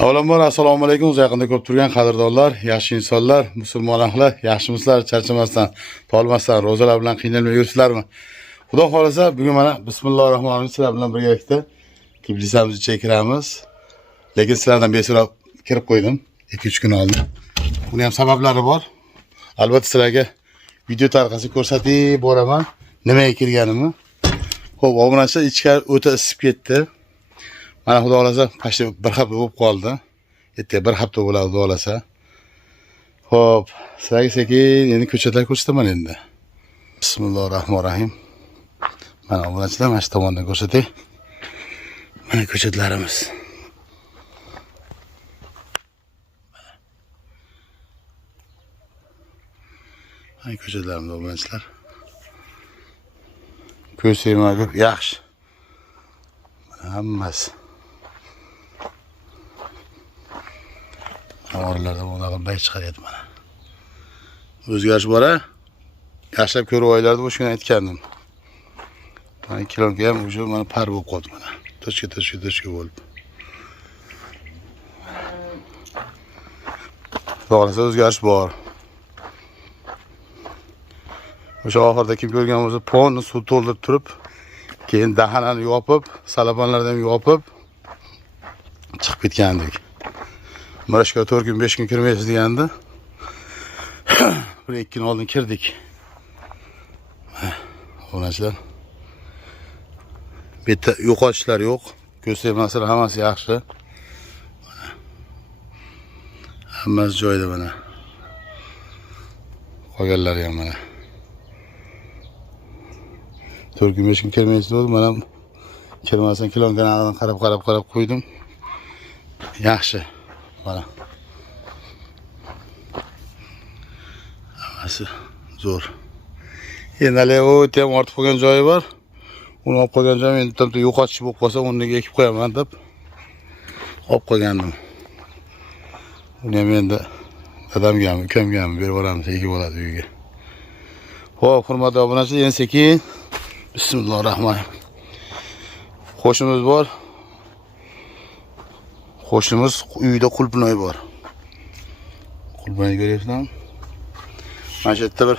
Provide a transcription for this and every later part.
Avvalambor assalomu alaykum. Yaqinda ko'p turgan qadrdonlar, yaxshi insonlar, musulmon ahli, yaxshimisizlar, charchamasdan, tolmasdan, ro'zalar bilan qiynalmay yursizlarmi? Xudo xolasa bugun mana bismillahirrohmanirrohim sizlar bilan birgalikda kiblisamizni chekiramiz. Lekin sizlardan beso'rab kirib qo'ydim 2-3 kun oldin. Buni ham sabablari bor. Albatta sizlarga video tarqasi ko'rsatib boraman. Nimaga kirganimni. Xo'p, obunachilar ichkari o'ta isib ketdi. Mana xudo xolasa pashta bir hafta bo'lib qoldi. Ertaga bir hafta bo'ladi xudo xolasa. Xo'p, sizlarga sekin endi ko'chatlar ko'rsataman endi. Bismillahirrohmanirrohim. Mana obunachilar mana shu tomondan ko'rsatay. Mana ko'chatlarimiz. Mana ko'chatlarimiz obunachilar. Ko'rsayman ko'p yaxshi. Hammasi. Orlarda bunaqa bay chiqaryapti mana. O'zgarish bor-a? Yaxshilab ko'rib oylarda o'shani aytgandim. Mana kilonga ham o'sha mana par bo'lib qoldi mana. Toshka bo'lib. To'g'risi o'zgarish bor. O'sha oxirida kim ko'rgan bo'lsa, ponni suv to'ldirib turib, keyin dahanani yopib, salabanlardan yopib chiqib ketgandik. Marashga 4 kun 5 kun kirmaysiz deganda. Bir 2 kun oldin kirdik. Obunachilar. Bu yerda yo'qotishlar yo'q. Ko'rsatmaslar hammasi yaxshi. Hammasi joyida mana. Qolganlari ham mana. 4 kun 5 kun kirmaysiz dedi. Men ham kirmasan kilondan qarab qo'ydim. Yaxshi. Mana. Hammasi zo'r. Endi hali o'ta ham ortib qolgan joyi bor. Uni olib qo'ygan joyim endi tamta yo'qotish bo'lib qolsa, o'rniga ekib qo'yaman deb olib qo'ygandim. Uni ham endi dadamga ham, ukamga ham berib yuboramiz, ekib oladi uyga. Xo'p, hurmatli obunachilar, endi sekin bismillahirrohmanirrohim. Qo'shimiz bor. Qo'shimiz uyda qulpnoy bor. Qulpnoy ko'ryapsizmi? Mana shu yerda bir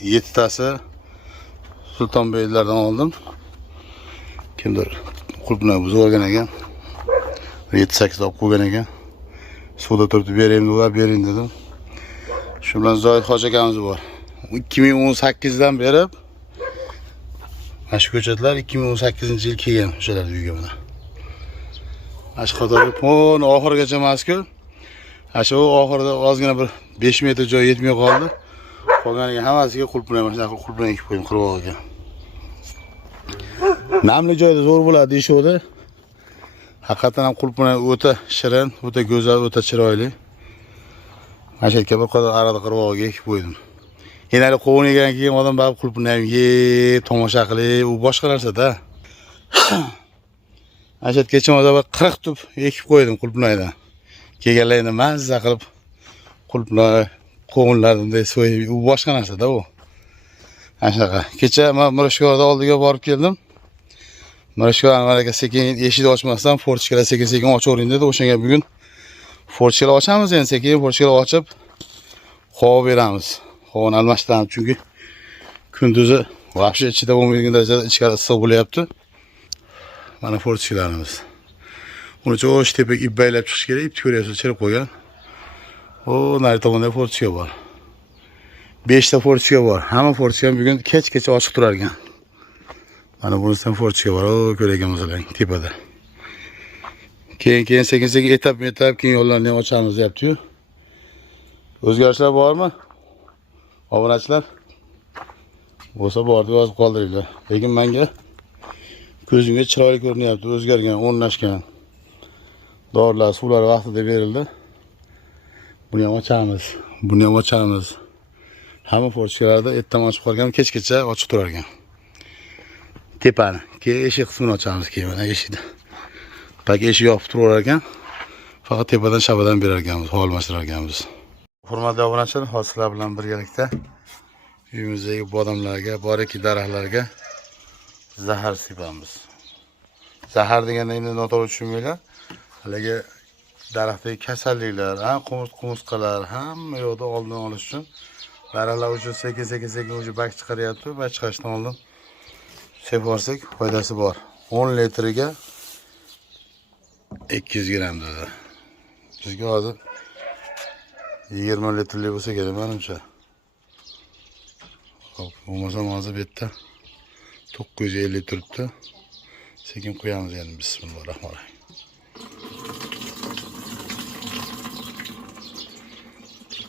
7 tasi Sultonbeylardan oldim. Kimdir qulpnoy buzib olgan ekan. 7-8 olib qo'ygan ekan. Suvda turib berayim dedim. Shu bilan Zoid hoji akamiz bor. 2018 dan beri mana shu ko'chatlar 2018-yil kelgan o'shalar uyga mana. Ash qatorga pon oxirigacha emas-ku. Shu oxirida ozgina bir 5 metr joy yetmay qoldi. Qolganiga hammasiga qulpnoy mana shunaqa qulpnoy ekib qo'ydim qirg'og'iga. Namli joyda zo'r bo'ladi deyshodi. Haqiqatan ham qulpnoy o'ta shirin, o'ta go'zal, o'ta chiroyli. Mana shu yerga bir qadar arada qirg'og'iga ekib qo'ydim. Endi qovun yegan keyin odam barib qulpnoy yeb, tomosha qilib, u boshqa narsa-da. Mana shu yergacha o'zim 40 tup ekib qo'ydim qulpnoydan. Kelganlarni mazza qilib qulpnoy, qovunlarni so'yib, u boshqa narsa-da u. Mana shunaqa. Kecha men Mirishkorda oldiga borib keldim. Mirishkor Anvarga sekin eshikni ochmasdan forchkalar sekin ochavering dedi. O'shanga bugun forchkalar ochamiz endi sekin forchkalar ochib qovib beramiz. Qovun almashtiramiz chunki kunduzi vahshiy ichida bo'lmaydigan darajada ichkari issiq bo'lyapti. Mana forchkalarimiz. Uni cho'sh tepaga ip baylab chiqish kerak. Ipni ko'ryapsiz, chirib qo'ygan. O, nari tomonda forchka bor. 5 ta forchka bor. Hamma forchka bugun kechgacha ochiq turar ekan. Mana bunisidan forchka bor. O, ko'rganingizlar tepada. Keyin sekin etap keyin yo'llarni ham ochamiz deyapti-yu. O'zgarishlar bormi? Obunachilar bo'lsa bor deb yozib qoldiringlar. Lekin menga ko'zimga chiroyli ko'rinyapti, o'zgargan, o'rnashgan. Dorilar, suvlar vaqtida berildi. Buni ham ochamiz. Hamma forchkalarda ertadan ochib qolgan, kechgacha ochiq turar ekan. Tepani, keyin eshik qismini ochamiz keyin mana eshikda. Pak eshik yopib turar ekan. Faqat tepadan shabadan berar ekanmiz, havo almashtirar ekanmiz. Hurmatli obunachilar, hozirlar bilan birgalikda uyimizdagi bodamlarga, boraki daraxtlarga zahar sepamiz. Zahar deganda endi noto'g'ri tushunmanglar. Haligi daraxtdagi kasalliklar, qumursqalar hamma yoqda oldini olish uchun daraxtlar uchun sekin o'zi bak chiqaryapti. Bak chiqarishdan oldin sepib olsak foydasi bor. 10 litriga 200 gram dedi. Bizga hozir 20 litrli bo'lsa kerak menimcha. Hop, bo'lmasa hozir bu yerda 950 turibdi. Sekin qo'yamiz endi. Bismillahirrohmanirrohim.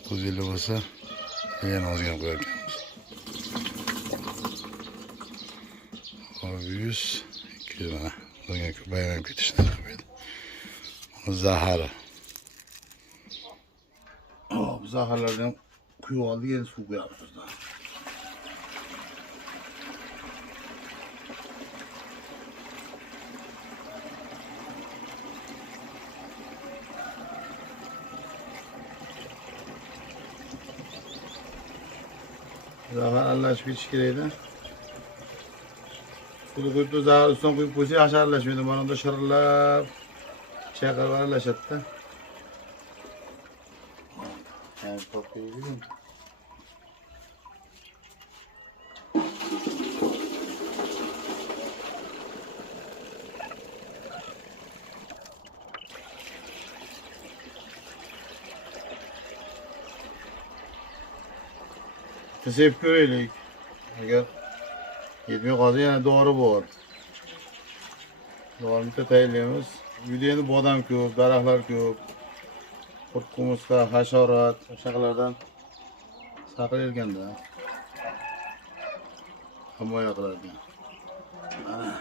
950 bo'lsa yana ozgina qo'yar ekanmiz. 100, 200 mana. Bunga ko'payib ketishni qilmaydi. Buni zahari. Bu zaharlardan quyib oldik, endi suv qo'yamiz. Zahar aralashib ketish kerakda. Suvni quyib zahar ustidan quyib qo'ysak hashar aralashmaydi. Mana bunda shirillab chayqalib aralashadi-da. Sepib ko'raylik. Agar yetmay qolsa yana dori bor. Dorini tayyorlaymiz. Uyda endi bodam ko'p, daraxtlar ko'p. Qurt qumursqa, hasharot, o'shalardan saqlayilganda himoya qiladi. Mana.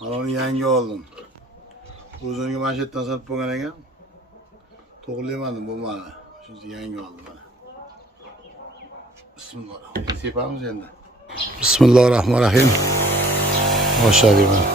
Mana yangi oldim. O'zimga mana shu yerdan sotib bo'lgan ekan. To'g'rilaymadim, bo'lmadi. Shunisi yangi oldim mana. Bismillahirrohmanirrohim. Sepamiz endi. Bismillahirrohmanirrohim. Boshladik mana.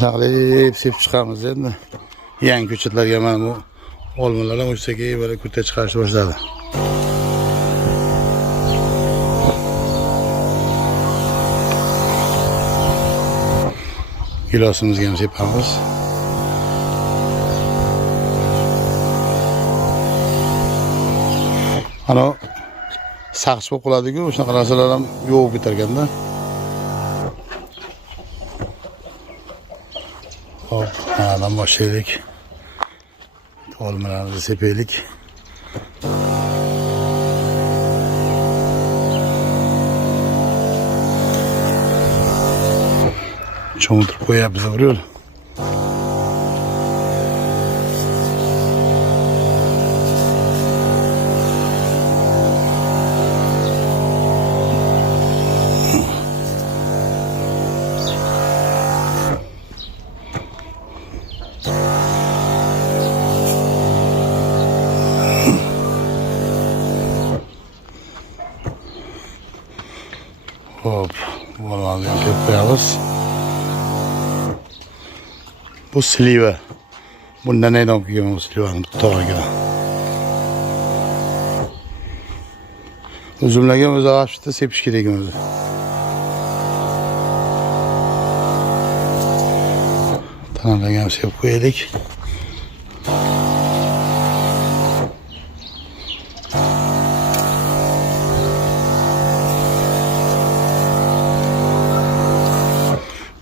Saqlayib sepib chiqamiz endi. Yangi ko'chatlarga mana bu olmalar ham o'shsaga böyle kurta chiqarishni boshladi. Gilosimizga ham sepamiz. Ana saqich bo'lib qoladi-ku, shunaqa narsalar ham yo'q ketar ekanda. Hop, anadan başlayalım. Olmalarımızı sepeylik. Çoğunlukla koyup bize vuruyor. Hop, bunu alayım koyarız. Bu sliva. Bundan neyden okuyayım bu slivanın tutarken. Üzümlerge özü ağaçta sepiş gidelim özü. Tamam ben gelmiş yapıp koyalım.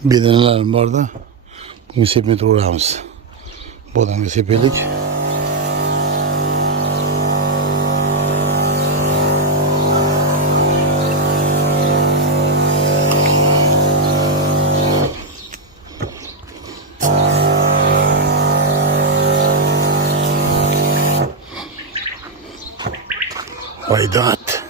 Bedenelerim var da bunu sepmeye uğramız. Bu adamı sepelik. Oydat.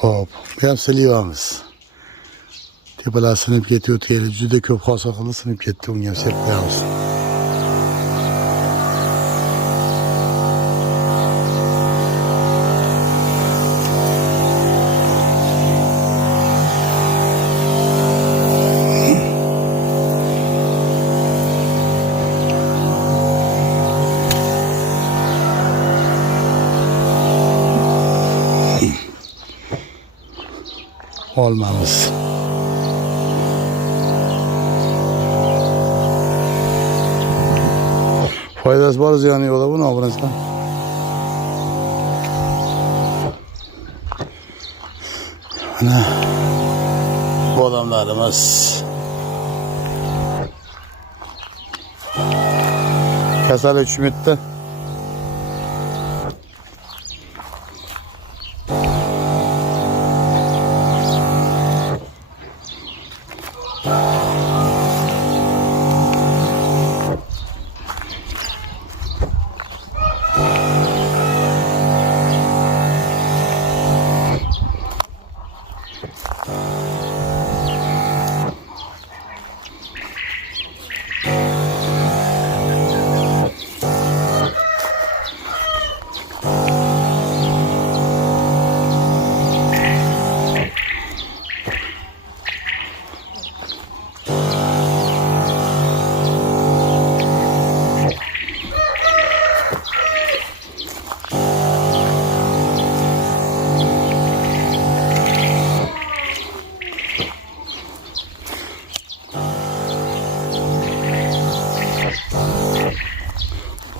Hop, bu ham siliyamiz. Tepalar sinib ketdi, teri juda ko'p hosil qildi, sinib ketdi, unga ham serib qo'yamiz. Olmamiz. Foydasi bor, ziyoni yo'q buni obunachilar. Mana bu odamlarimiz kasallik tushib ketdi.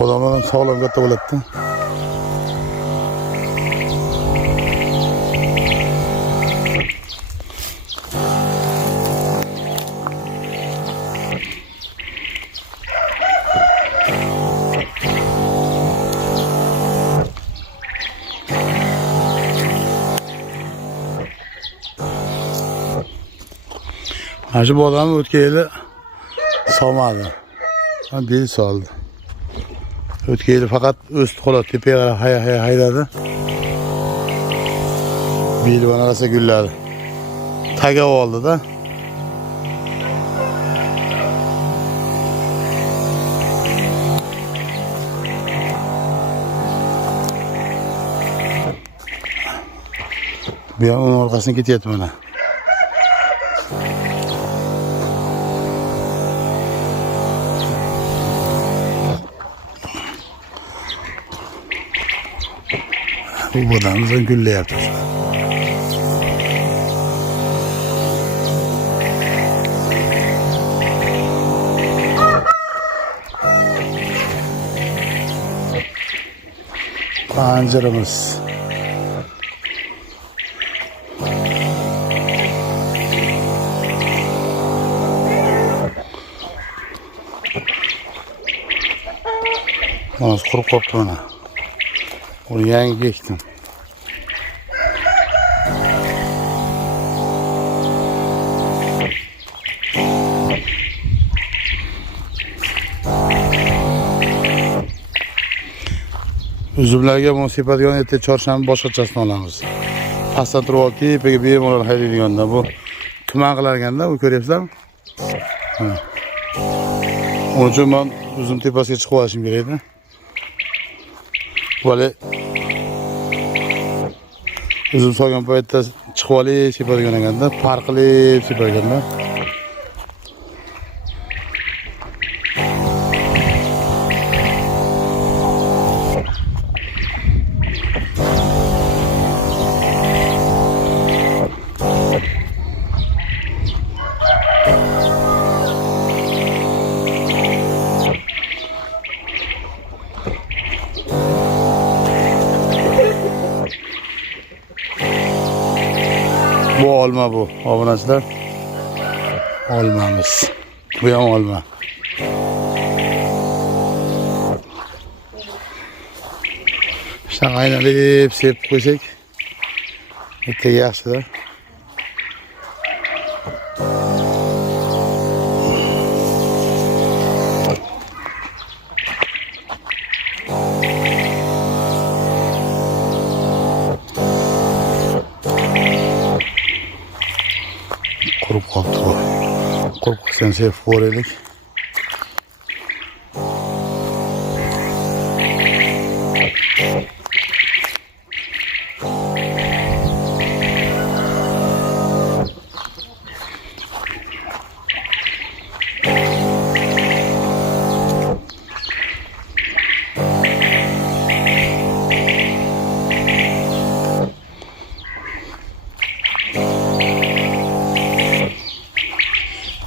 Odamlar ham sog'lom katta bo'ladi-da. Mana shu odam o'tgan yili solmadi. Bel soldi. O'tgan yili faqat o'sdi xolos, tepaga qarab haydadi. Belvan arasa gulladi. Tagav oldi-da. Bu ham uning orqasidan ketyapti mana. Bu bodamızdan güllayapti. Pancarımız. Mana quruq qolibdi mana. Uni yangi ekdim. Uzumlarga bunu sepadigan erta chorshanba boshqachasini olamiz. Pastdan turib olib tepaga bemalol haydaydiganda bu tuman qilarganda bu ko'ryapsizlarmi? Onun uchun men uzum tepasiga chiqib olishim kerak-da. Böyle uzum solgan paytda chiqib olib sepadigan ekanda, farqli sepadiganda. Bu olma bu, obunachilar. Olmamiz. Bu ham olma. Shunday aynalib sepib qo'ysak, ertaga yaxshi-da. Sen sevip koyalım.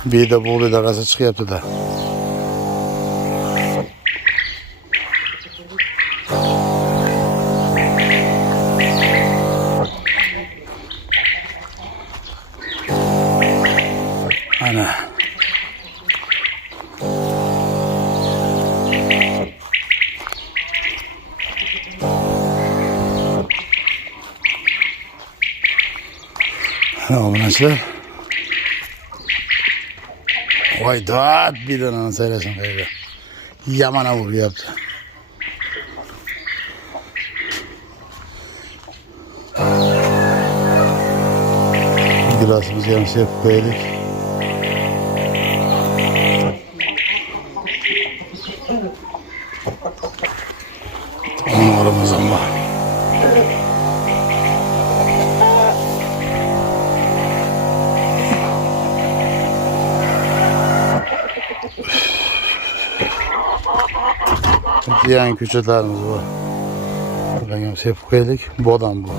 Bir de bu da gazı çıkıyordu da. Ana. Arkadaşlar. Vay da bir tane sayılasın kaydı. Yamana vur yaptı. Gilasımızı yanlış yapıp koyduk. Onun aramızdan var. Diğer küçüklerimiz var. Buradan yanlış yapıp koyduk. Bu adam bu.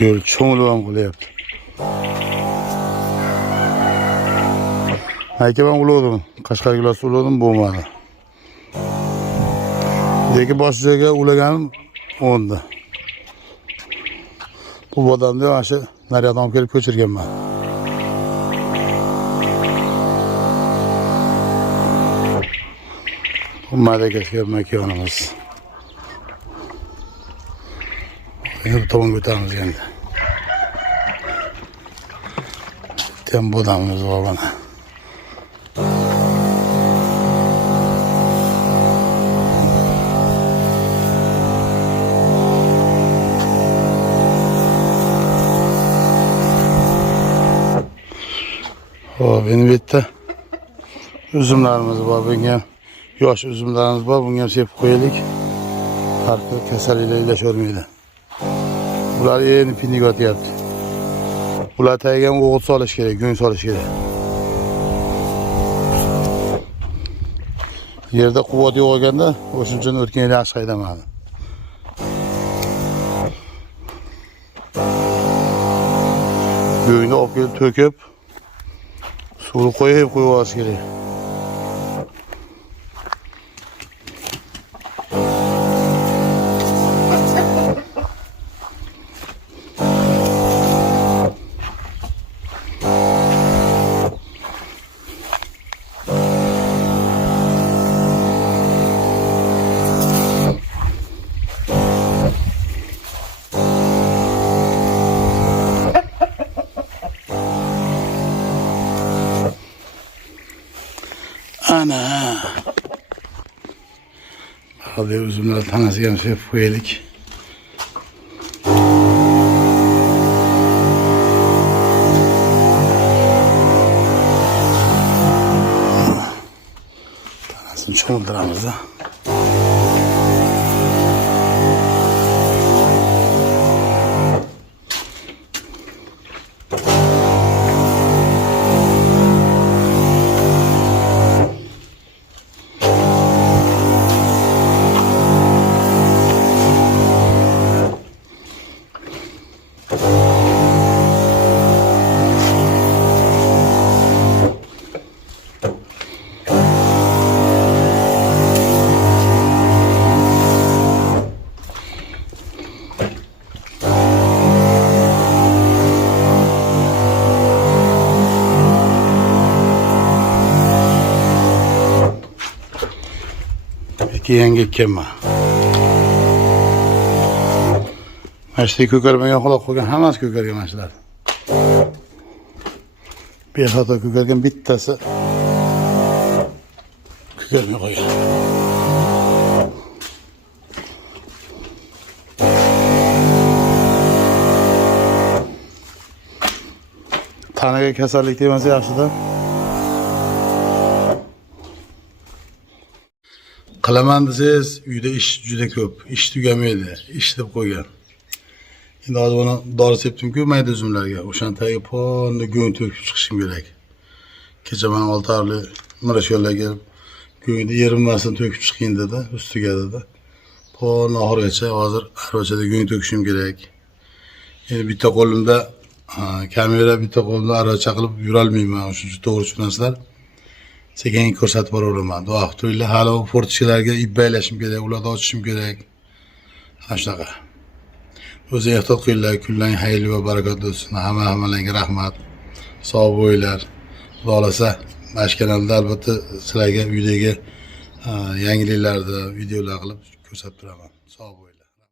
Böyle çoğunluğum kulu yaptı. Belki ben uludum. Kaşkar gülası uludum bu olmadı. Deki başlıca ulaganım onda. Bu adam diyor aşı nereye adam gelip köçürgen ben. Bu madde görmek yolumuz. Bu tavan götürmemiz geldi. Tem bu adamımız var bana. O benim bitti. Üzümlerimiz var. Benim yaş üzümlerimiz var. Bunun hepsi koyalım. Farklı keseliyle ilaç örmeyle. Bunlar yeni pindigat yaptı. Bunlar taygen oğut salış gerek, gün salış gerek. Yerde kuvvet yok olganda, o için ötkenliği aşağı edemedi. Göğünde op gelip töküp, sulu koyup koyup gerek. Ana. Hadi üzümler tanesi yanlış yapıp koyalım. Tanesini çoğulduramızda. Yenge kema. Işte kökermen yoklak koygan hamas kökergen açlar. Bir hata kökergen bittası kökermen koygan. tanaga kasallik tegmasa yaxshida. Qilaman desangiz, uyda ish juda ko'p, ish tugamaydi, ish deb qo'ygan. Endi hozir buni dori sepdim-ku mayda uzumlarga. O'shan tagiga ponni go'ng to'kib chiqishim kerak. Kecha men 6 oylik Mirashyo'lga kelib, go'ngni yerimmasini to'kib chiqing dedi, ustiga dedi. Ponni oxirigacha hozir arvachada go'ng to'kishim kerak. Endi bitta qo'limda kamera, bitta qo'limda arvacha qilib yurolmayman. Shuning uchun to'g'ri tushunasizlar. Sekin ko'rsatib boraveraman. Duo qilinglar. Hali u fortishkalarga ip baylashim kerak, ularni ochishim kerak. Ana shunaqa. O'zi ehtiyot qilinglar. Kunlang xayrli va barakatli bo'lsin. Hammalarga rahmat. Sog' bo'linglar. Xudo xolasa, mana shu kanalda albatta sizlarga uydagi yangiliklarni videolar qilib ko'rsatib turaman. Sog' bo'ling.